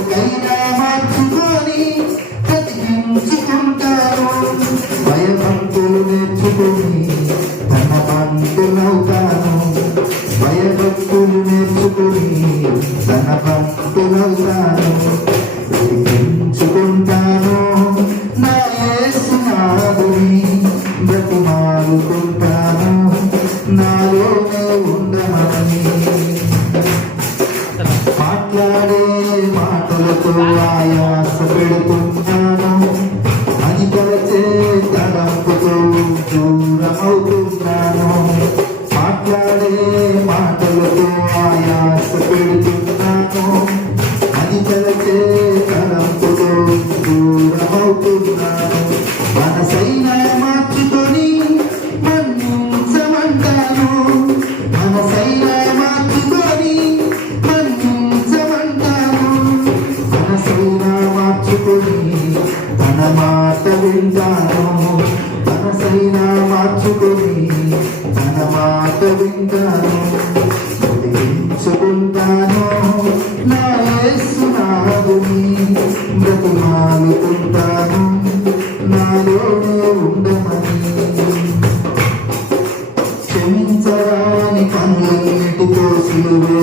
బ్రతుకైనా మార్చుకొని బ్రతికించుకుంటాను భయభక్తులు నేర్చుకొని తన పంతులవుతాను భయభక్తులు నేర్చుకొని తన పంతులవుతాను మాట్లాడే మాటలతో ఆయాస పెడుతున్నాను. అని కొలచే తలంపుతో దూరమవుతున్నాను. మాట్లాడే మాటలతో ఆయాస పెడుతున్నాను. అని కొలచే తలంపుతో దూరమవుతున్నాను. మనసైనా మార్చుకొని మన్నించమంటాను. మనసైనా మార్చు మనసైనా మార్చుకొని తన మాట వింటాను. మనసైనా మార్చుకొని తన మాట వింటాను. బ్రతికించుకుంటాను నా యేసునాథుని బ్రతిమాలుకుంటాను. నాలోనే ఉండమని క్షమించరాని పనులన్నిటితో సిలువే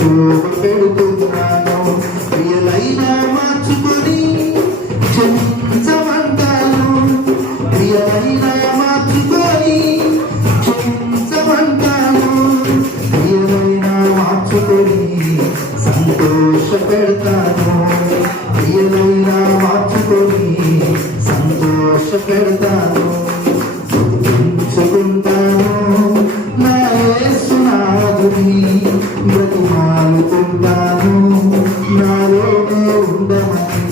పెడుతున్నాను ప్రియలైన మార్చుకొని క్షమించమంటాను ప్రియలైన మార్చుకొని క్షమించమంటాను ప్రియమైన మార్చుకొని సంతోష పెడతాను ప్రియమైన మార్చుకొని సంతోష పెడతాను బ్రతికించుకుంటాను నా యేసునాథుని ఉంటాను నాలోనే ఉండమని